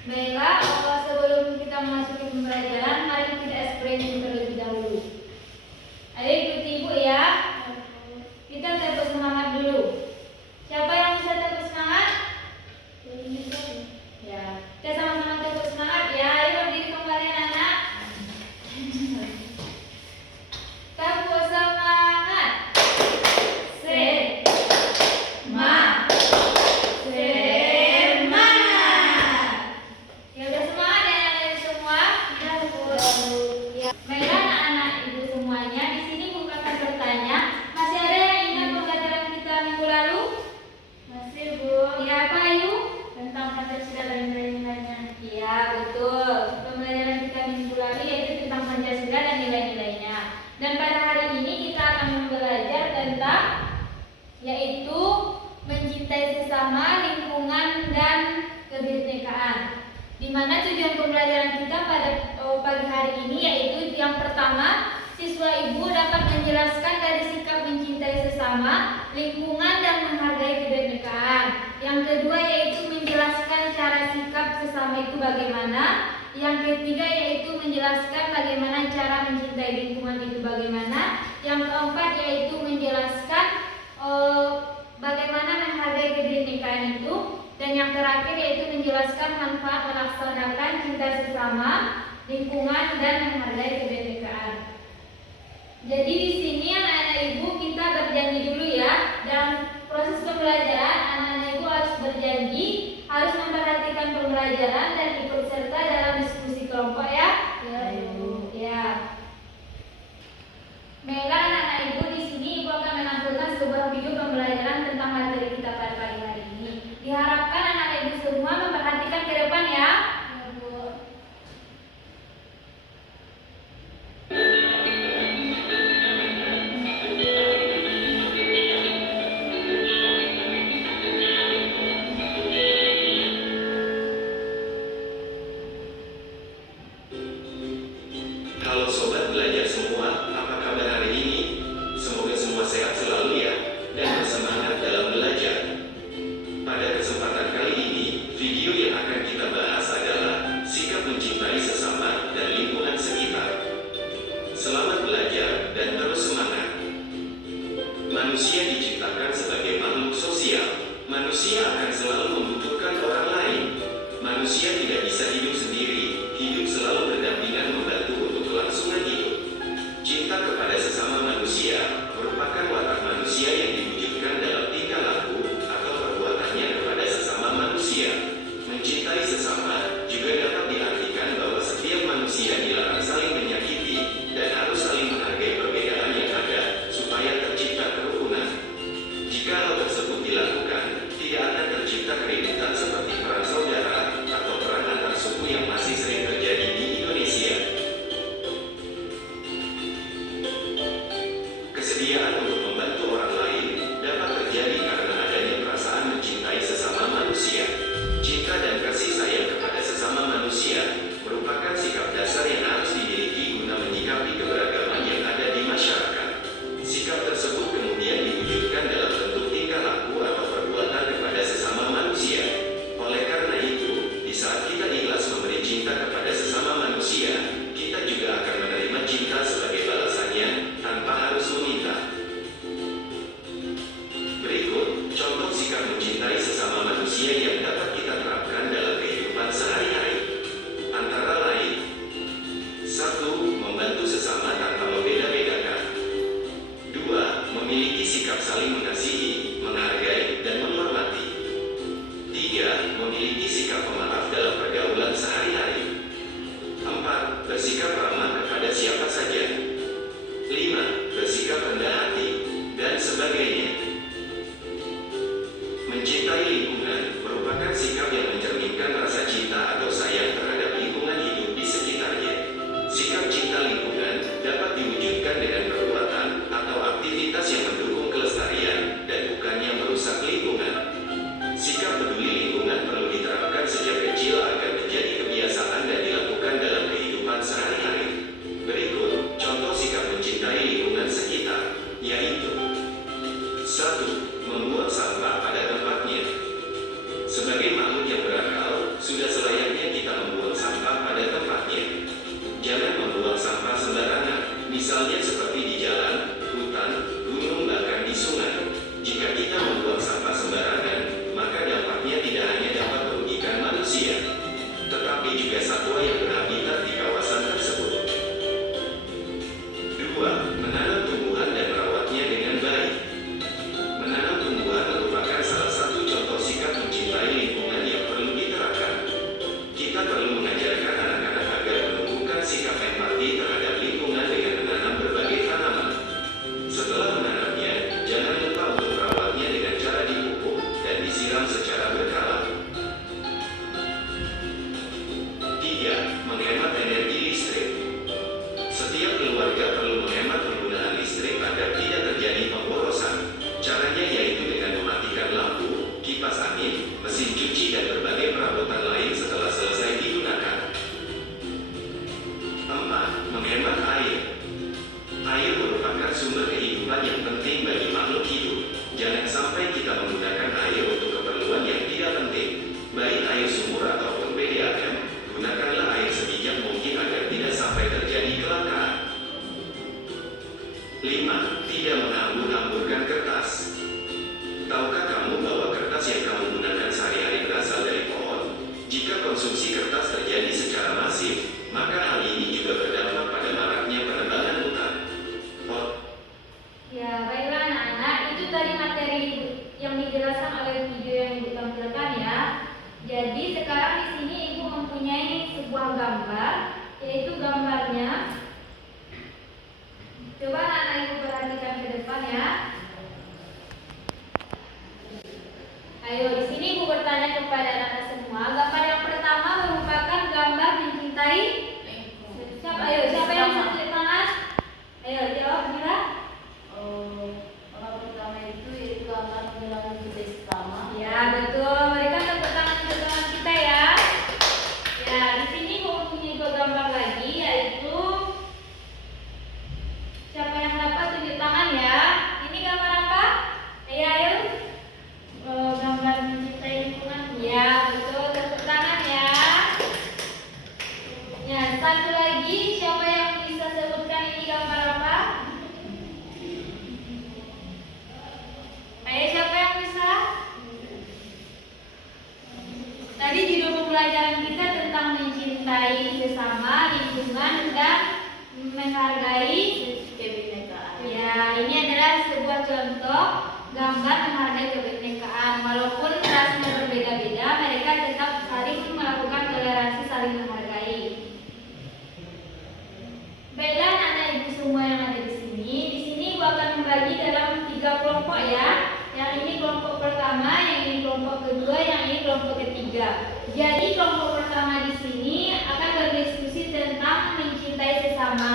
Baiklah, sebelum kita memasuki pembelajaran, mari kita explain terlebih dahulu. Ayo ikuti ibu ya. Kita tepuk semangat dulu. Siapa yang bisa tepuk semangat? Ya, kita sama-sama tepuk semangat ya. Ayo berdiri kembali anak-anak. Tepuk semangat. Baiklah anak-anak ibu semuanya, di sini bukan akan bertanya, masih ada yang ingat pembelajaran kita minggu lalu? Masih Bu. Ya apa Ayu? Tentang Pancasila dan nilai-nilainya. Iya betul. Pembelajaran kita minggu lalu yaitu tentang Pancasila dan nilai-nilainya. Dan pada hari ini kita akan belajar tentang yaitu mencintai sesama, lingkungan dan kebinekaan. Di mana tujuan pembelajaran kita pada pagi hari ini yaitu yang pertama, siswa ibu dapat menjelaskan dari sikap mencintai sesama, lingkungan dan menghargai kebinekaan. Yang kedua yaitu menjelaskan cara sikap sesama itu bagaimana. Yang ketiga yaitu menjelaskan bagaimana cara mencintai lingkungan itu bagaimana. Yang keempat yaitu menjelaskan bagaimana menghargai kebinekaan itu. Dan yang terakhir yaitu menjelaskan manfaat melaksanakan cinta sesama, lingkungan dan menghargai kebinekaan. Jadi di sini anak-anak ibu kita berjanji dulu ya. Dalam proses pembelajaran anak-anak ibu harus berjanji, harus memperhatikan pembelajaran dan ikut serta dalam diskusi kelompok ya. Ya. Baiklah anak-anak ibu, di sini ibu akan menampilkan sebuah video pembelajaran tentang materi kita pada pagi hari ini. Diharapkan anak-anak ibu semua memperhatikan ke depan ya. Halo sobat belajar semua, apa kabar hari ini? Semoga semua sehat selalu ya, dan bersemangat dalam belajar. Pada kesempatan kali ini, video yang akan kita bahas adalah sikap mencintai sesama dan lingkungan sekitar. Selamat belajar dan terus semangat. Manusia diciptakan sebagai makhluk sosial. Manusia akan selalu membutuhkan orang lain. Manusia tidak bisa hidup sendiri, hidup selalu berdampingan membantu untuk kelangsungan hidup. Cinta kepada sesama manusia merupakan watak manusia yang diwujudkan dalam tingkah laku atau perbuatannya kepada sesama manusia. Mencintai sesama juga dapat diartikan bahwa setiap manusia dilarang saling menyakiti dan harus saling menghargai perbedaan yang ada supaya tercipta kerukunan. Jika hal tersebut dilakukan, tidak akan tercipta keributan seperti perang saudara atau perang antar suku yang masih sering terjadi di Indonesia. Kesediaan untuk membantu orang lain dapat terjadi karena adanya perasaan mencintai sesama manusia. Cinta dan kasih sayang kepada sesama manusia merupakan sikap dasar yang harus dimiliki guna menyikapi keberagaman yang ada di masyarakat. Sikap tersebut kemudian diwujudkan dalam bentuk tingkah laku atau perbuatan kepada sesama manusia. Oleh karena itu, di saat kita ikhlas memberi cinta kepada sesama manusia, kita juga akan menerima cinta sebagai balasannya tanpa harus meminta. Berikut contoh sikap mencintai sesama manusia yang dapat kita terapkan dalam kehidupan sehari-hari. Antara lain, 1. Membantu sesama tanpa membeda-bedakan. 2. Memiliki sikap saling mengasihi, menghargai, dan menghormati. 3. Memiliki sikap pemaaf dalam pergaulan sehari-hari. 4. Bersikap ramah kepada siapa saja. 5. Bersikap rendah hati, dan sebagainya. Mencintai lingkungan merupakan sikap yang mencerminkan rasa cinta atau sayang terhadap lingkungan hidup di sekitarnya. Sikap cinta lingkungan dapat diwujudkan dengan perbuatan atau aktivitas yang mendukung kelestarian dan bukannya merusak lingkungan. Sikap peduli lingkungan perlu diterapkan sejak mesin cuci dan berbagai perabotan lain setelah selesai digunakan. 4. Menghemat air. Air merupakan sumber kehidupan yang penting bagi makhluk hidup. Jangan sampai kita menggunakan air untuk keperluan yang tidak penting. Baik air sumur ataupun PDAM, gunakanlah air sebijak mungkin agar tidak sampai terjadi kelangkaan. 5. Tidak menghambur-hamburkan kertas. Tahukah kamu bahwa kertas yang kamu gunakan sehari-hari berasal dari pohon? Jika konsumsi kertas terjadi secara masif, maka hal ini juga berdampak pada maraknya penebangan hutan. Ya, baiklah anak-anak, itu tadi materi yang dijelaskan oleh video yang Ibu tampilkan ya. Jadi sekarang di sini Ibu mempunyai sebuah gambar, yaitu gambarnya. Coba anak-anak Ibu perhatikan ke depan ya. Ayo, di sini Ibu bertanya kepada anak-anak semua. Gambar yang pertama merupakan gambar mencintai. Siapa yang bisa tunjuk tangan? Ayo, jawab Mira. Orang pertama itu yaitu gambar menjelang kita sesama. Ya, betul. Mereka tepuk tangan untuk teman kita ya. Ya, di sini Ibu mempunyai dua gambar lagi, yaitu siapa yang dapat tunjuk tangan ya? Ini gambar apa? Ayo. Gambar mencintai lingkungan. Ya, betul. Tepuk tangan ya. Ya, satu lagi, siapa yang bisa sebutkan ini gambar apa? Ayo, siapa yang bisa? Tadi judul pembelajaran kita tentang mencintai sesama, lingkungan, dan menghargai Kebinekaan. ya, ini adalah sebuah contoh gambar menghargai kebinekaan. Walaupun rasnya berbeda-beda, mereka tetap saling melakukan toleransi, saling menghargai. Baiklah anak-anak Ibu semua yang ada di sini. Di sini Ibu akan membagi dalam 3 kelompok ya. Yang ini kelompok pertama, yang ini kelompok kedua, yang ini kelompok ketiga. Jadi kelompok pertama di sini akan berdiskusi tentang mencintai sesama.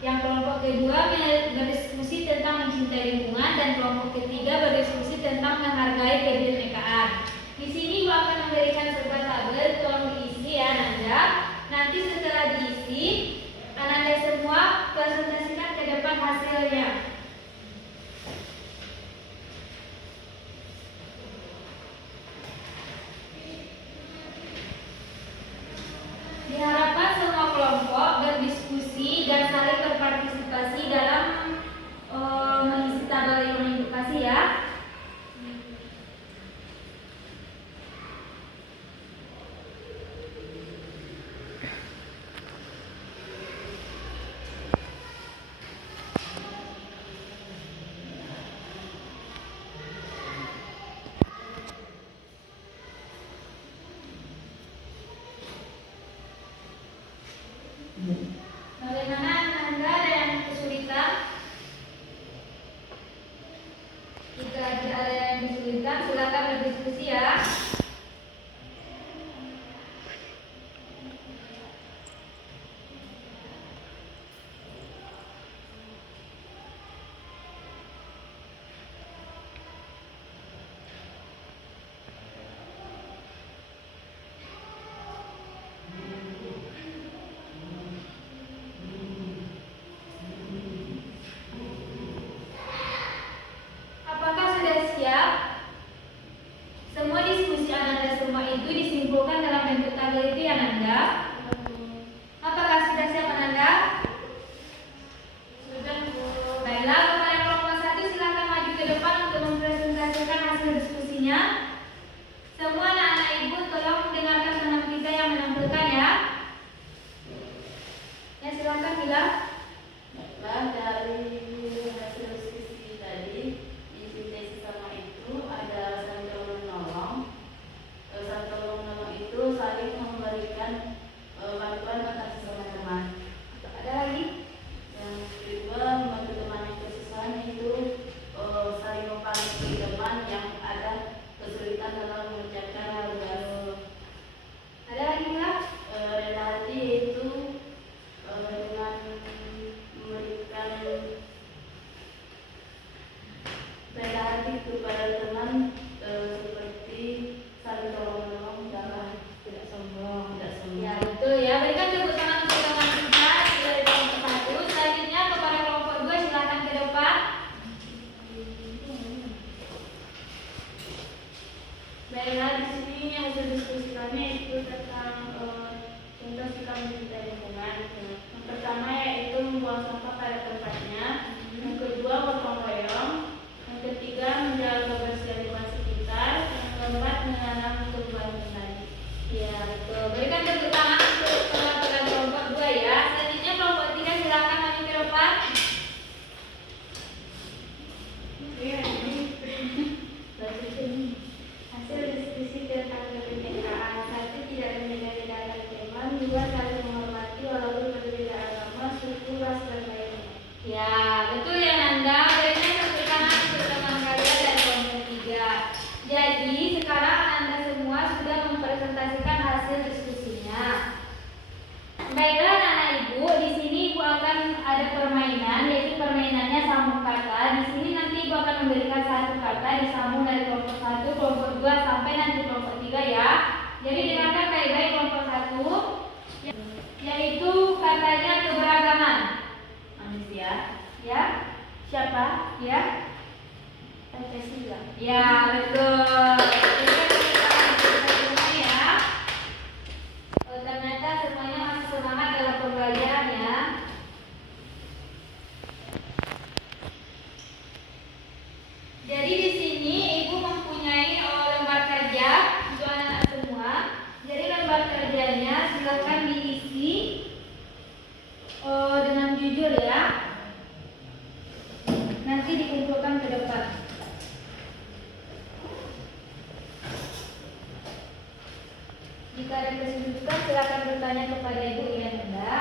Yang kelompok kedua berdiskusi tentang mencintai lingkungan, dan kelompok ketiga berdiskusi tentang menghargai kebinekaan. Di sini Ibu akan memberikan sebuah tabel, tolong diisi ya Nanda. Nanti setelah diisi, Anda semua presentasikan ke depan hasilnya. Diharapkan semua kelompok berdiskusi dan saling berpartisipasi dalam mengisi tabel yang Ibu kasih ya. Bagaimana Anda, ada yang kesulitan? Jika ada yang kesulitan, silakan berdiskusi ya. Apakah sudah siap? Semua diskusi Anda semua itu disimpulkan dalam bentuk tabel itu ya Nanda? Apakah sudah siap Anda? Sudah Bu. Baiklah, kepada kelompok 1 silakan maju ke depan untuk mempresentasikan hasil diskusinya. Semua anak-anak Ibu tolong dengarkan teman kita yang menampilkan ya. Ya, silakan bilang. Baiklah, dari hasil diskusi tadi, mencintai sesama itu ada saling tolong menolong. Saling tolong menolong itu saling memberikan sini hasil diskusi kami itu tentang contoh sikap mencintai lingkungan. Yang pertama yaitu membuang sampah pada tempatnya. Yang kedua gotong royong. Yang ketiga menjaga kebersihan lingkungan sekitar. Yang keempat menanam tumbuhan kembali. Ya, betul. Berikan tepuk tangan untuk teman-teman kelompok 2 ya. Selanjutnya kelompok 3 silakan maju ke depan. Ya, ini hasil diskusi tentang kebinekaan. 1. Tidak membeda-bedakan teman. 2. Saling menghormati walaupun berbeda agama, suku, ras, dan lainnya. Ya, betul ya Nanda. Berikan tepuk tangan untuk teman kalian dari kelompok 3. Jadi sekarang Anda semua sudah mempresentasikan hasil diskusinya. Baiklah anak-anak ibu, di sini ibu akan ada permainan, yaitu permainannya sambung kata. Di sini nanti ibu akan memberikan satu kata disambung dari kelompok 1, kelompok 2 sampai nanti kelompok 3 ya. Jadi dengarkan baik-baik kelompok 1, yaitu katanya keberagaman manusia. Ya, siapa? Ya, Pancasila. Ya, betul. Ternyata semuanya masih semangat dalam pembelajaran ya. Jadi di sini ibu mempunyai lembar kerja untuk anak-anak semua. Jadi lembar kerjanya silakan diisi dengan jujur ya. Nanti dikumpulkan ke depan. Jika ada kesulitan silakan bertanya kepada Ibu Irianda.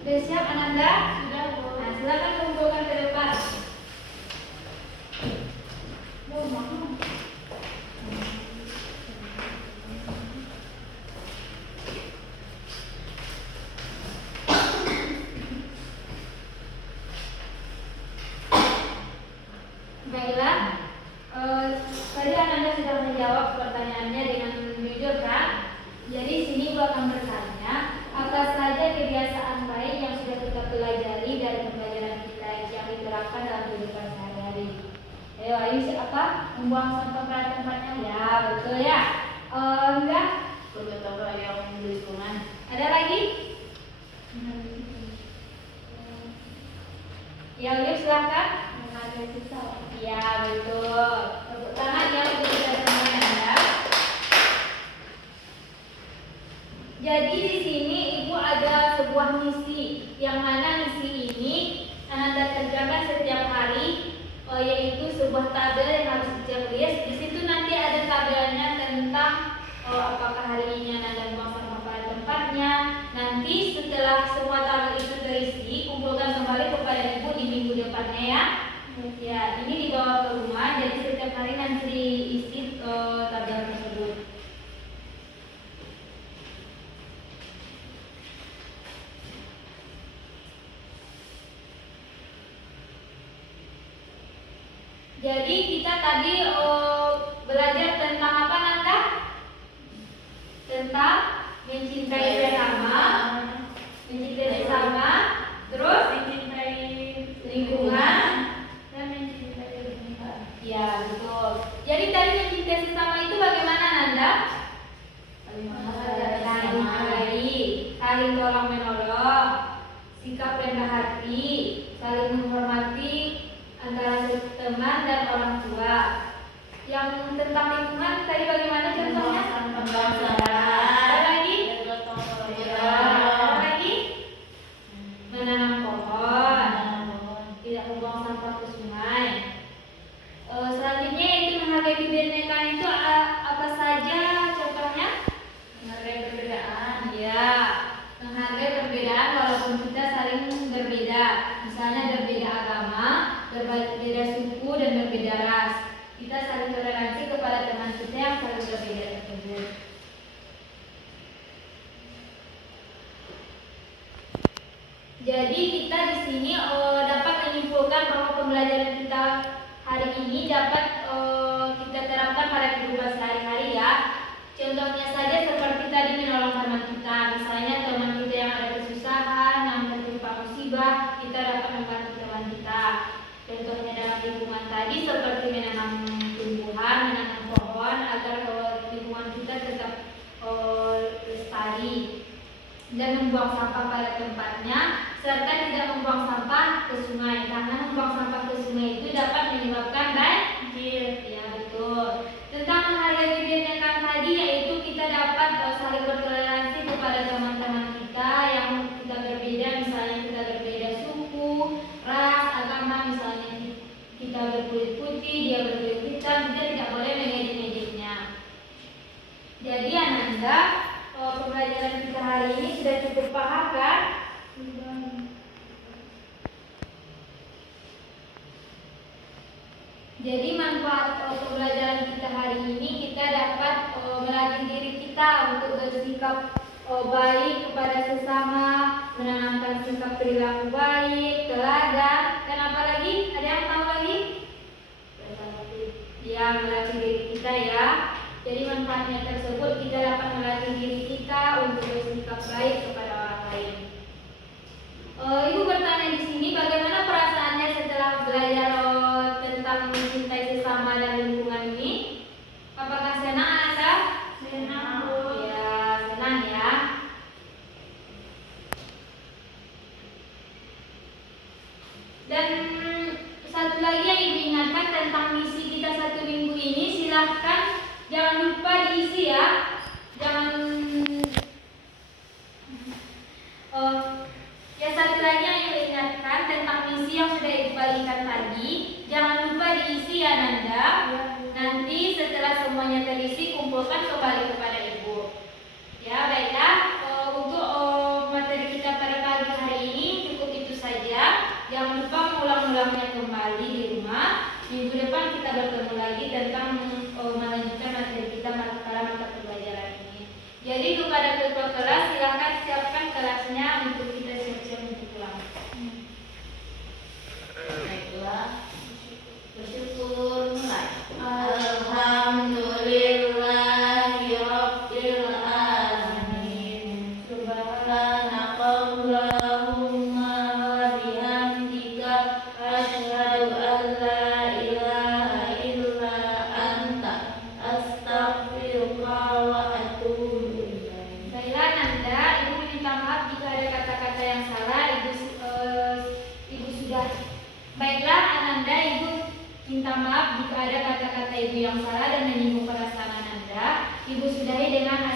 Sudah siap Ananda? Sudah. Nah, silakan kumpulkan ke depan. Baiklah, tadi Ananda sudah menjawab pertanyaannya dengan jujur kan? Jadi sini gua akan bertanya, apa saja kebiasaan baik yang sudah kita pelajari dari pembelajaran kita yang diterapkan dalam kehidupan sehari-hari? Ayo, apa? Membuang sampah pada tempatnya? Ya, betul ya. Enggak? Gotong royong di lingkungan. Ada lagi? Ya, Ulif silakan. Menghargai sesama. Ya, betul. Tepuk tangan ya untuk kita semuanya ya. Jadi di sini Ibu ada sebuah misi, yang mana misi ini Ananda kerjakan setiap hari, yaitu sebuah tabel yang harus diceklis. Di situ nanti ada tabelnya tentang apakah hari ini Ananda buang sampah pada tempatnya. Nanti setelah semua tabel itu terisi, kumpulkan kembali kepada Ibu di minggu depannya ya. Ya, ini dibawa ke rumah, jadi setiap hari nanti diisi tabel tersebut. Jadi kita tadi belajar tentang apa Nanda? Tentang mencintai sesama, terus mencintai lingkungan dan mencintai dunia. Ya, betul. Jadi tadi mencintai sesama itu bagaimana Nanda? Saling menghargai, saling tolong menolong, sikap rendah hati, saling menghormati antara teman dan orang tua. Yang tentang lingkungan tadi bagaimana contohnya? Ada lagi? Ada lagi? Menanam pohon, tidak membuang sampah ke sungai. Selanjutnya yaitu menghargai kebinekaan itu apa saja contohnya? Menghargai perbedaan. Ya, menghargai perbedaan walaupun kita saling berbeda. Misalnya berbeda agama, berbeda suku dan berbeda ras. Kita saling toleransi kepada teman kita yang saling berbeda. Jadi kita di sini dapat menyimpulkan bahwa pembelajaran kita hari ini dapat kita terapkan pada kehidupan sehari-hari ya. Contohnya saja seperti tadi menolong teman kita, misalnya teman kita yang ada kesusahan, yang tertimpa musibah, kita dapat membantu teman kita. Contohnya dalam lingkungan tadi seperti menanam tumbuhan, menanam pohon agar lingkungan kita tetap lestari dan membuang sampah pada tempatnya, serta tidak membuang sampah ke sungai karena membuang sampah ke sungai itu dapat menyebabkan banjir. Ya betul. Tentang menghargai kebinekaan tadi, yaitu kita dapat saling bertoleransi kepada teman-teman kita yang kita berbeda, misalnya kita berbeda suku, ras, agama, misalnya kita berkulit putih, dia berkulit hitam, kita tidak boleh mengejek-ngejeknya. Jadi Ananda, pembelajaran kita hari ini sudah cukup paham kan? Jadi manfaat pembelajaran kita hari ini, kita dapat melatih diri kita untuk bersikap baik kepada sesama, menanamkan sikap perilaku baik, teladan, dan apa lagi? Ada yang tahu lagi? Ya, melatih diri kita ya. Jadi manfaatnya tersebut kita dapat melatih diri kita untuk bersikap baik kepada orang lain. Ibu bertanya di sini, bagaimana perasaannya setelah belajar tentang mencintai sesama dan lingkungan ini? Apakah senang Anda? Senang, Bu. Ya, senang ya. Dan satu lagi yang Ibu ingatkan tentang misi kita 1 minggu ini, silahkan jangan lupa diisi ya. Yang satu lagi yang Ibu ingatkan tentang misi yang sudah Ibu bagikan tadi, jangan lupa diisi ya Nanda. Nanti setelah semuanya terisi, kumpulkan kembali kepada Ibu. Ya baiklah, untuk materi kita pada pagi hari ini cukup itu saja. Jangan lupa mengulang-ulangnya kembali di rumah. Minggu depan kita bertemu lagi tentang melanjutkan materi kita pada mata pelajaran ini. Jadi kepada ketua kelas, silakan siapkan kelasnya untuk kita siap-siap untuk pulang. Baiklah, bersyukur mulai. Alhamdulillahirabbil alamin. Subhanakallahumma wa bihamdika asyhadu an la ilaha illa anta astaghfiruka wa atubu ilaik. Baiklah Nanda, Ibu minta maaf jika ada kata-kata yang salah. Ibu sudah. Baiklah Ananda, Ibu minta maaf jika ada kata-kata Ibu yang salah dan menyinggung perasaan Ananda. Ibu sudahi dengan